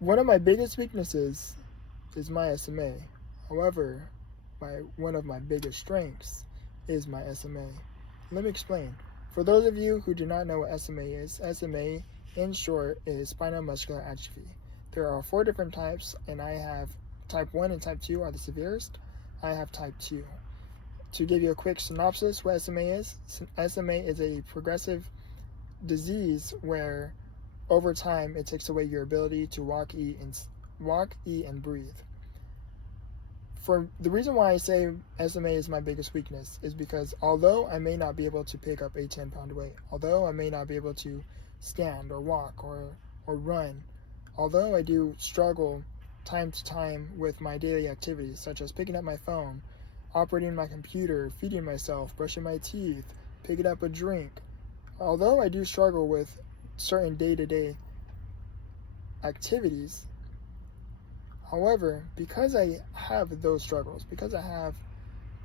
One of my biggest weaknesses is my SMA. However, one of my biggest strengths is my SMA. Let me explain. For those of you who do not know what SMA is, SMA in short is spinal muscular atrophy. There are 4 different types, and I have type 1 and type 2 are the severest. I have type 2. To give you a quick synopsis, what SMA is a progressive disease where over time it takes away your ability to walk, eat, and breathe. For the reason why I say SMA is my biggest weakness is because although I may not be able to pick up a 10-pound weight, although I may not be able to stand or walk or run, although I do struggle time to time with my daily activities such as picking up my phone, operating my computer, feeding myself, brushing my teeth, picking up a drink, although I do struggle with certain day-to-day activities, however, because I have those struggles, because I have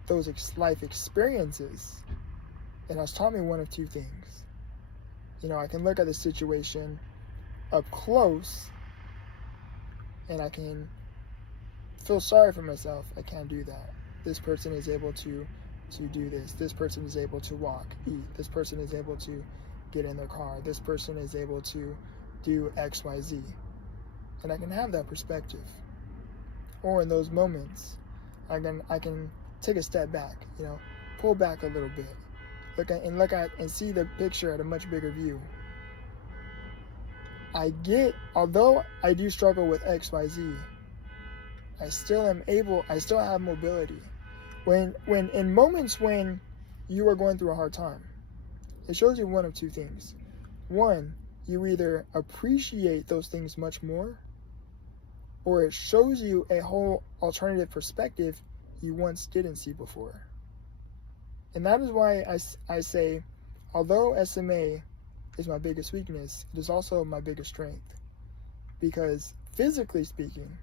those life experiences, it has taught me one of 2 things. I can look at the situation up close and I can feel sorry for myself. I can't do that. This person is able to do this. This person is able to walk, eat. This person is able to get in their car. This person is able to do X, Y, Z. And I can have that perspective. Or in those moments, I can take a step back, pull back a little bit, look at and see the picture at a much bigger view. Although I do struggle with X, Y, Z, I still have mobility. When in moments when you are going through a hard time, it shows you one of 2 things. One, you either appreciate those things much more, or it shows you a whole alternative perspective you once didn't see before. And that is why I say, although SMA is my biggest weakness, it is also my biggest strength. Because physically speaking,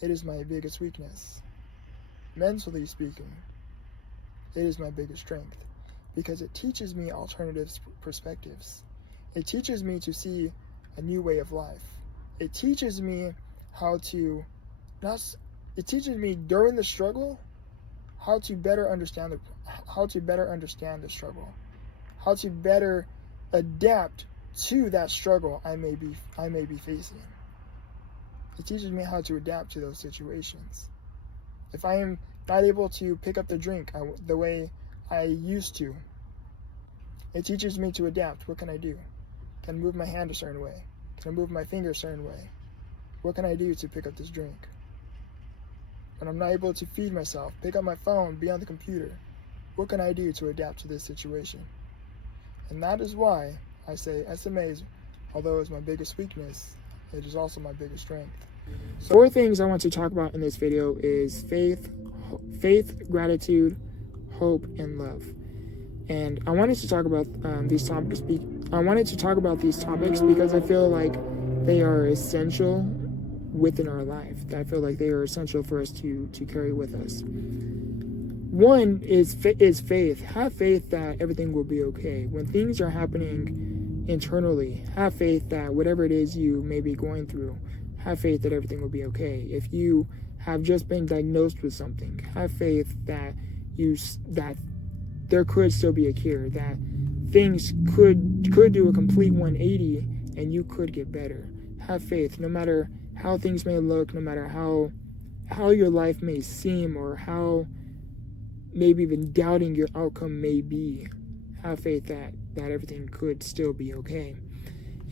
it is my biggest weakness. Mentally speaking, it is my biggest strength. Because it teaches me alternative perspectives. It teaches me to see a new way of life. It teaches me it teaches me during the struggle how to better understand the struggle, how to better adapt to that struggle I may be facing. It teaches me how to adapt to those situations. If I am not able to pick up the drink the way I used to, it teaches me to adapt. What can I do? Can I move my hand a certain way? Can I move my finger a certain way? What can I do to pick up this drink? When I'm not able to feed myself, pick up my phone, be on the computer, what can I do to adapt to this situation? And that is why I say SMA, although it's my biggest weakness, it is also my biggest strength. So 4 things I want to talk about in this video is faith, gratitude, hope, and love. And I wanted to talk about these topics. I wanted to talk about these topics because I feel like they are essential within our life. I feel like they are essential for us to carry with us. One is faith. Have faith that everything will be okay. When things are happening internally, have faith that whatever it is you may be going through, have faith that everything will be okay. If you have just been diagnosed with something, have faith that there could still be a cure, that things could do a complete 180 and you could get better. Have faith, no matter how things may look, no matter how your life may seem, or how maybe even doubting your outcome may be. Have faith that everything could still be okay.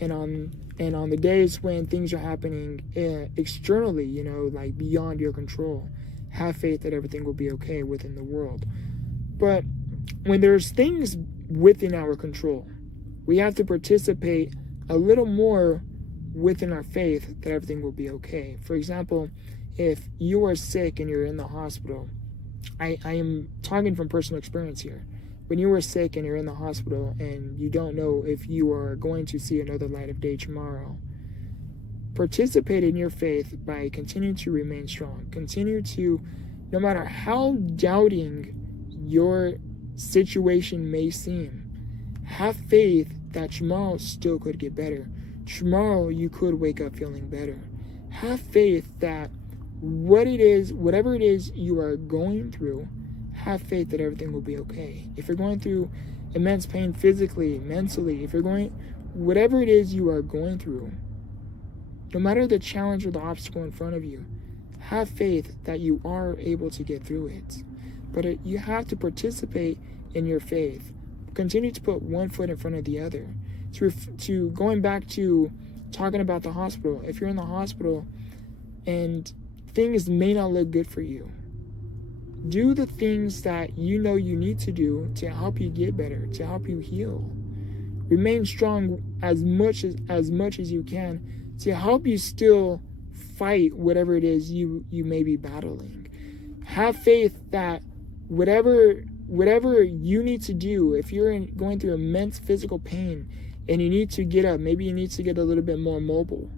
And on the days when things are happening externally, like beyond your control, have faith that everything will be okay within the world. But when there's things within our control, we have to participate a little more within our faith that everything will be okay. For example, if you are sick and you're in the hospital, I am talking from personal experience here. When you are sick and you're in the hospital and you don't know if you are going to see another light of day tomorrow, participate in your faith by continuing to remain strong. Continue to, no matter how doubting your situation may seem, have faith that tomorrow still could get better. tomorrow you could wake up feeling better. Have faith that whatever it is you are going through, have faith that everything will be okay. If you're going through immense pain physically, mentally, whatever it is you are going through, no matter the challenge or the obstacle in front of you, have faith that you are able to get through it. But you have to participate in your faith. Continue to put one foot in front of the other. To going back to talking about the hospital, if you're in the hospital and things may not look good for you, do the things that you know you need to do to help you get better, to help you heal. Remain strong as much as you can to help you still fight whatever it is you may be battling. Have faith that whatever you need to do, if you're going through immense physical pain and you need to get up, maybe you need to get a little bit more mobile.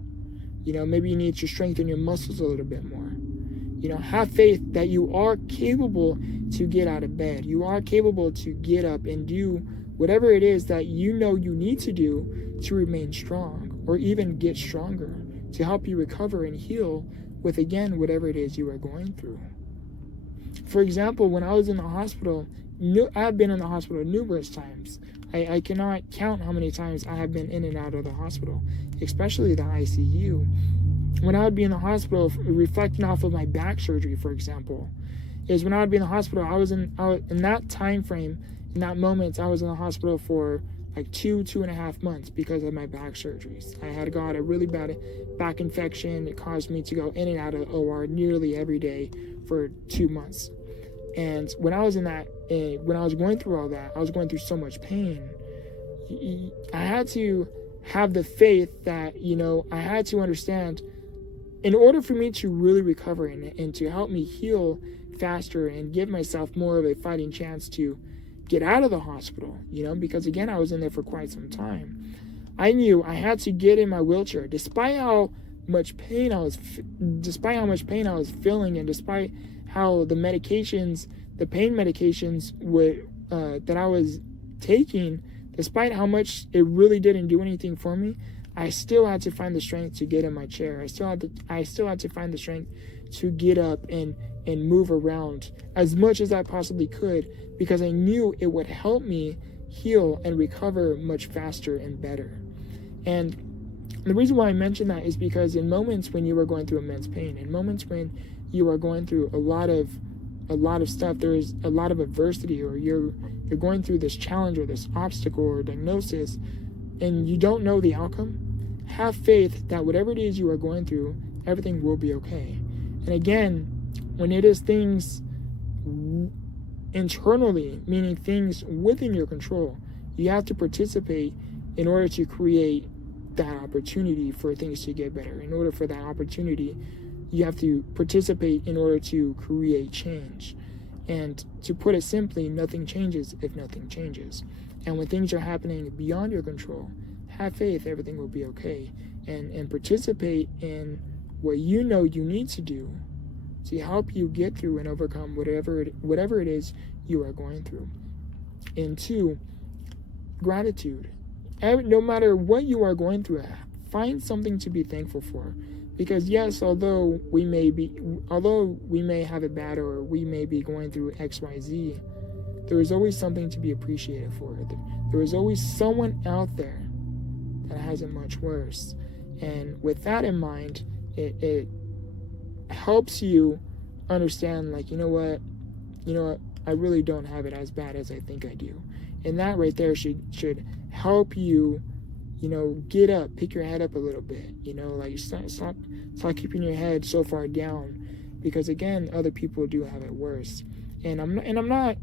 Maybe you need to strengthen your muscles a little bit more. Have faith that you are capable to get out of bed. You are capable to get up and do whatever it is that you know you need to do to remain strong or even get stronger, to help you recover and heal with, again, whatever it is you are going through. For example, when I was in the hospital, I've been in the hospital numerous times. I cannot count how many times I have been in and out of the hospital, especially the ICU. When I would be in the hospital, reflecting off of my back surgery, for example, is when I would be in the hospital, I was in that time frame, in that moment, I was in the hospital for like 2.5 months because of my back surgeries. I had got a really bad back infection. It caused me to go in and out of OR nearly every day for 2 months. And when I was when I was going through all that, I was going through so much pain. I had to have the faith that, I had to understand, in order for me to really recover and to help me heal faster and give myself more of a fighting chance to get out of the hospital, because again, I was in there for quite some time. I knew I had to get in my wheelchair, despite how much pain I was feeling, and despite how the pain medications that I was taking, despite how much it really didn't do anything for me, I still had to find the strength to get in my chair. I still had to find the strength to get up and move around as much as I possibly could, because I knew it would help me heal and recover much faster and better. And the reason why I mention that is because in moments when you are going through immense pain, in moments when you are going through a lot of stuff, there is a lot of adversity, or you're going through this challenge or this obstacle or diagnosis, and you don't know the outcome, have faith that whatever it is you are going through, everything will be okay. And again, when it is things internally, meaning things within your control, you have to participate in order to create that opportunity for things to get better. In order for that opportunity, you have to participate in order to create change. And to put it simply, nothing changes if nothing changes. And when things are happening beyond your control, have faith everything will be okay. And participate in what you know you need to do to help you get through and overcome whatever it is you are going through. And 2, gratitude. No matter what you are going through, find something to be thankful for. Because yes, although we may have it bad, or we may be going through XYZ, there is always something to be appreciated for. There is always someone out there that has it much worse. And with that in mind, it helps you understand, like, you know what, I really don't have it as bad as I think I do. And that right there should help you, get up, pick your head up a little bit, like stop keeping your head so far down, because again, other people do have it worse. And I'm not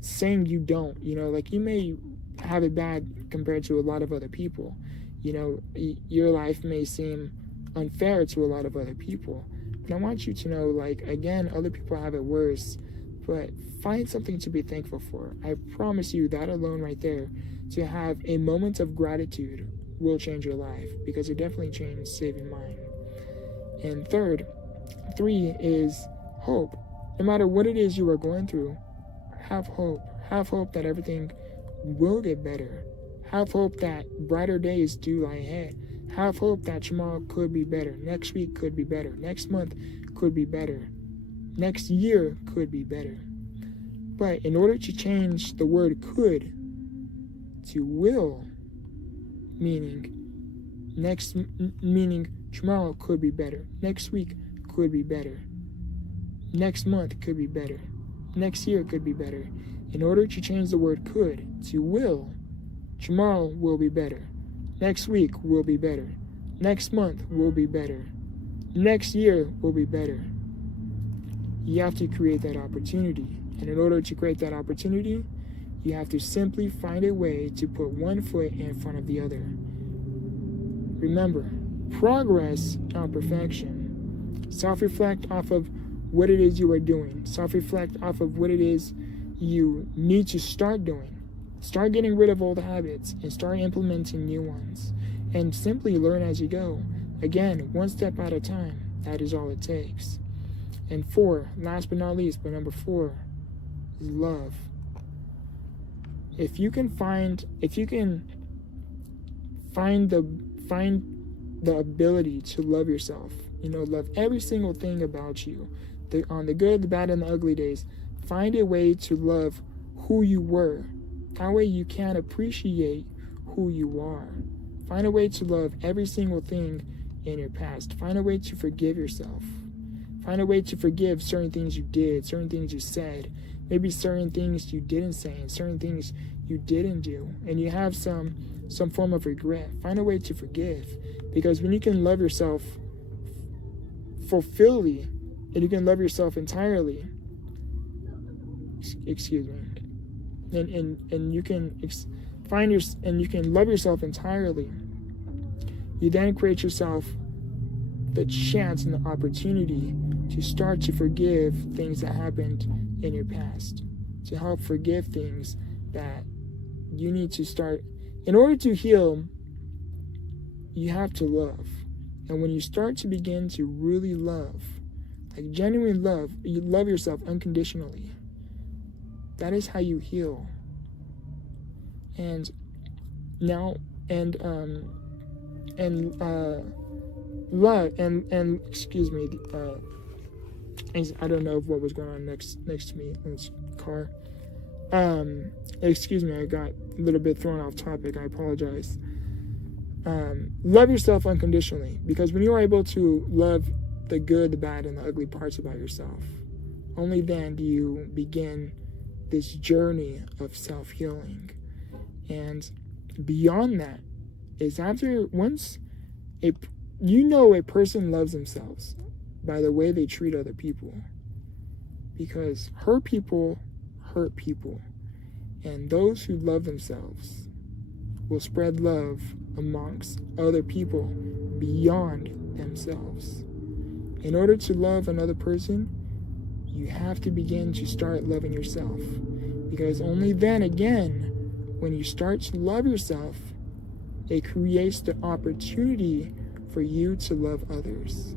saying you don't, like, you may have it bad compared to a lot of other people. Your life may seem unfair to a lot of other people, but I want you to know, like, again, other people have it worse, but find something to be thankful for. I promise you that alone right there, to have a moment of gratitude, will change your life, because it definitely changed saving mine. And 3 is hope. No matter what it is you are going through, have hope. Have hope that everything will get better. Have hope that brighter days do lie ahead. Have hope that tomorrow could be better. Next week could be better. Next month could be better. Next year could be better. But in order to change the word could to will, meaning tomorrow could be better. Next week could be better. Next month could be better. Next year could be better. In order to change the word could to will, tomorrow will be better. Next week will be better. Next month will be better. Next year will be better. You have to create that opportunity. And in order to create that opportunity, you have to simply find a way to put one foot in front of the other. Remember, progress, not perfection. Self-reflect off of what it is you are doing. Self-reflect off of what it is you need to start doing. Start getting rid of old habits and start implementing new ones. And simply learn as you go. Again, one step at a time. That is all it takes. And 4, last but not least, but number 4 is love. If you can find the ability to love yourself, love every single thing about you, on the good, the bad, and the ugly days, find a way to love who you were. That way you can appreciate who you are. Find a way to love every single thing in your past. Find a way to forgive yourself. Find a way to forgive certain things you did, certain things you said, maybe certain things you didn't say, and certain things you didn't do, and you have some form of regret. Find a way to forgive, because when you can love yourself fully, and you can love yourself entirely, and you can you can love yourself entirely, you then create yourself the chance and the opportunity to start to forgive things that happened in your past, to help forgive things that you need to start. In order to heal, you have to love. And when you start to begin to really love, like genuine love, you love yourself unconditionally. That is how you heal. And now, love and excuse me, I don't know what was going on next to me in this car. Excuse me, I got a little bit thrown off topic. I apologize. Love yourself unconditionally, because when you are able to love the good, the bad, and the ugly parts about yourself, only then do you begin this journey of self-healing. And beyond that is once a person loves themselves by the way they treat other people, because hurt people, and those who love themselves will spread love amongst other people beyond themselves. In order to love another person, you have to begin to start loving yourself, because only then, again, when you start to love yourself, it creates the opportunity for you to love others.